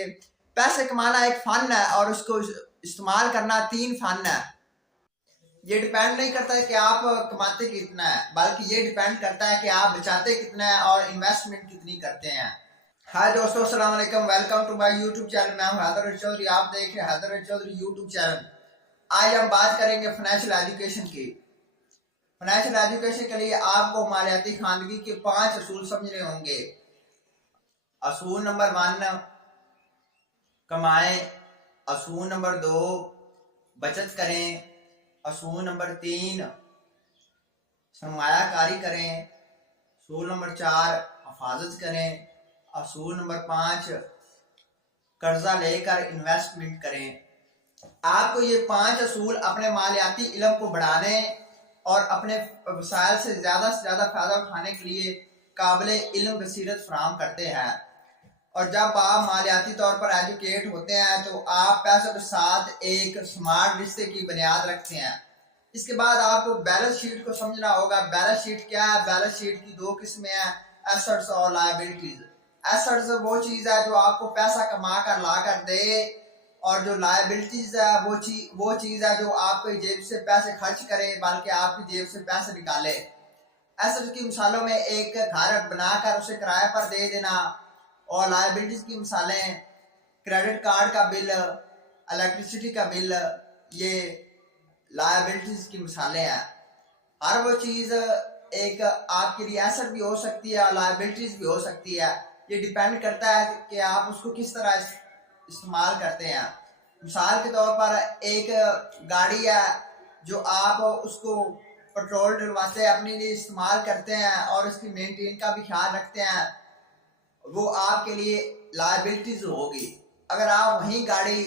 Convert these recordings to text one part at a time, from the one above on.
کہ پیسے کمانا ایک فن ہے اور اس کو استعمال کرنا 3 فن ہے۔ یہ ڈیپینڈ نہیں کرتا ہے کہ آپ کماتے کتنا ہے، بلکہ یہ ڈیپینڈ کرتا ہے کہ آپ بچاتے کتنا ہے اور انویسٹمنٹ کتنی کرتے ہیں۔ ہائی دوستو، السلام علیکم، welcome to my YouTube channel. میں ہوں حیدر چودھری، آپ دیکھ رہے ہیں حیدر چودھری یوٹیوب چینل۔ آج ہم بات کریں گے فائنینشیل ایجوکیشن کی۔ فائنینشیل ایجوکیشن کے لیے آپ کو مالیاتی خواندگی کے 5 اصول سمجھنے ہوں گے۔ اصول نمبر 1 کمائیں، اصول نمبر 2 بچت کریں، اصول نمبر 3 سرمایہ کاری کریں، اصول نمبر 4 حفاظت کریں، اصول نمبر 5 قرضہ لے کر انویسٹمنٹ کریں۔ آپ کو یہ 5 اصول اپنے مالیاتی علم کو بڑھانے اور اپنے وسائل سے زیادہ فائدہ اٹھانے کے لیے قابل علم بصیرت فراہم کرتے ہیں۔ اور جب آپ مالیاتی طور پر ایجوکیٹ ہوتے ہیں تو آپ پیسوں کے ساتھ ایک سمارٹ رشتے کی بنیاد رکھتے ہیں۔ اس کے بعد آپ کو بیلنس شیٹ کو سمجھنا ہوگا۔ بیلنس شیٹ کیا ہے؟ بیلنس شیٹ کی 2 قسمیں ہیں، ایسٹس اور لائبلٹیز۔ ایسٹس وہ چیز ہے جو آپ کو پیسہ کما کر لا کر دے، اور جو لائبلٹیز ہے وہ چیز ہے جو آپ کی جیب سے پیسے خرچ کرے بلکہ آپ کی جیب سے پیسے نکالے۔ ایسٹس کی مثالوں میں ایک گھر بنا کر اسے کرائے پر دے دینا، اور لائبلٹیز کی مثالیں کریڈٹ کارڈ کا بل، الیکٹریسٹی کا بل، یہ لائبلٹیز کی مثالیں ہیں۔ ہر وہ چیز ایک آپ کے لیے ایسٹ بھی ہو سکتی ہے اور لائبلٹیز بھی ہو سکتی ہے۔ یہ ڈیپینڈ کرتا ہے کہ آپ اس کو کس طرح استعمال کرتے ہیں۔ مثال کے طور پر ایک گاڑی ہے جو آپ اس کو پیٹرول ڈلواتے اپنے لیے استعمال کرتے ہیں اور اس کی مینٹین کا بھی خیال رکھتے ہیں، وہ آپ کے لیے لائبلٹیز ہوگی۔ اگر آپ وہیں گاڑی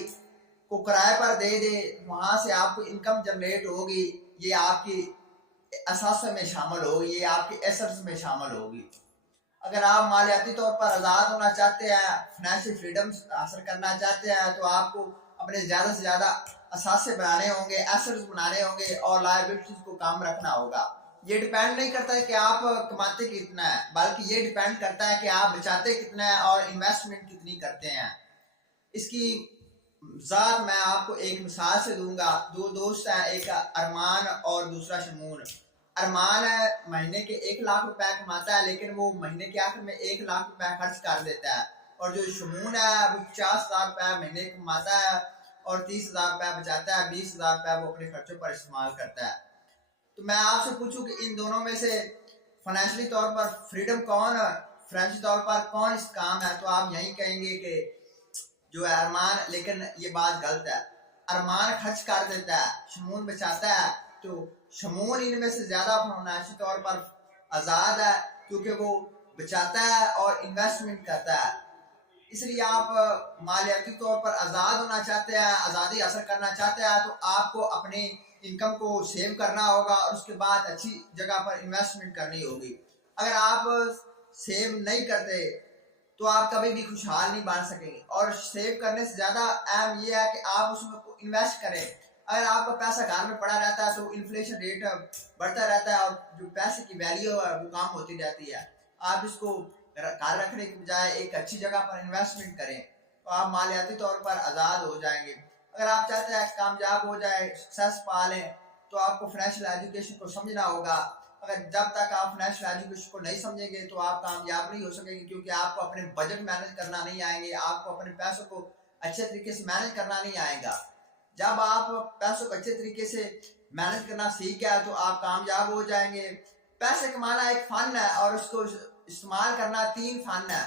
کو کرائے پر دے دیں، وہاں سے آپ کو انکم جنریٹ ہوگی، یہ آپ کی اثاثے میں شامل ہوگی، یہ آپ کے ایسٹس میں شامل ہوگی۔ اگر آپ مالیاتی طور پر آزاد ہونا چاہتے ہیں، فائنینشیل فریڈم حاصل کرنا چاہتے ہیں، تو آپ کو اپنے زیادہ سے زیادہ اثاثے بنانے ہوں گے، ایسٹس بنانے ہوں گے اور لائبلٹیز کو کام رکھنا ہوگا۔ یہ ڈیپینڈ نہیں کرتا ہے کہ آپ کماتے کتنا ہے، بلکہ یہ ڈیپینڈ کرتا ہے کہ آپ بچاتے کتنا ہے اور انویسٹمنٹ کتنی کرتے ہیں۔ اس کی ذات میں آپ کو ایک مثال سے دوں گا۔ 2 دوست ہیں، ایک ارمان اور دوسرا شمون۔ ارمان ہے مہینے کے 1 لاکھ روپے کماتا ہے، لیکن وہ مہینے کے آخر میں 1 لاکھ روپے خرچ کر دیتا ہے۔ اور جو شمون ہے وہ 50,000 روپے مہینے کماتا ہے اور 30,000 روپے بچاتا ہے، 20,000 روپے وہ اپنے خرچوں پر استعمال کرتا ہے۔ تو میں آپ سے پوچھوں کہ ان دونوں میں سے فائنینشلی طور پر فریڈم کون ہے، فائنینشلی طور پر کون استحکام ہے؟ تو آپ یہی کہیں گے کہ جو ہے ارمان، لیکن یہ بات غلط ہے۔ ارمان خرچ کر دیتا ہے، شمون بچاتا ہے۔ تو شمون ان میں سے زیادہ فائنینشلی طور پر آزاد ہے، کیونکہ وہ بچاتا ہے اور انویسٹمنٹ کرتا ہے۔ اس لیے آپ مالیاتی طور پر آزاد ہونا چاہتے ہیں، آزادی حاصل کرنا چاہتے ہیں، تو آپ کو اپنی انکم کو سیو کرنا ہوگا اور اس کے بعد اچھی جگہ پر انویسٹمنٹ کرنی ہوگی۔ اگر آپ سیو نہیں کرتے تو آپ کبھی بھی خوشحال نہیں بن سکیں گے، اور سیو کرنے سے زیادہ اہم یہ ہے کہ آپ اس میں انویسٹ کریں۔ اگر آپ کا پیسہ گھر میں پڑا رہتا ہے تو انفلیشن ریٹ بڑھتا رہتا ہے اور جو پیسے کی ویلیو ہے وہ کم ہوتی رہتی ہے۔ آپ اس کو گھر رکھنے کے بجائے ایک اچھی جگہ پر انویسٹمنٹ کریں تو آپ مالیاتی طور پر آزاد ہو جائیں گے۔ اگر آپ چاہتے ہیں کامیاب ہو جائے، سکسیس پا لیں، تو آپ کو فائنینشیل ایجوکیشن کو سمجھنا ہوگا۔ اگر جب تک آپ فائنینشیل ایجوکیشن کو نہیں سمجھیں گے تو آپ کامیاب نہیں ہو سکیں گے، کیونکہ آپ کو اپنے بجٹ مینج کرنا نہیں آئیں گے، آپ کو اپنے پیسوں کو اچھے طریقے سے مینج کرنا نہیں آئے گا۔ جب آپ پیسوں کو اچھے طریقے سے مینج کرنا سیکھ گئے تو آپ کامیاب ہو جائیں گے۔ پیسے کمانا ایک فن ہے اور اس کو استعمال کرنا 3 فن ہے۔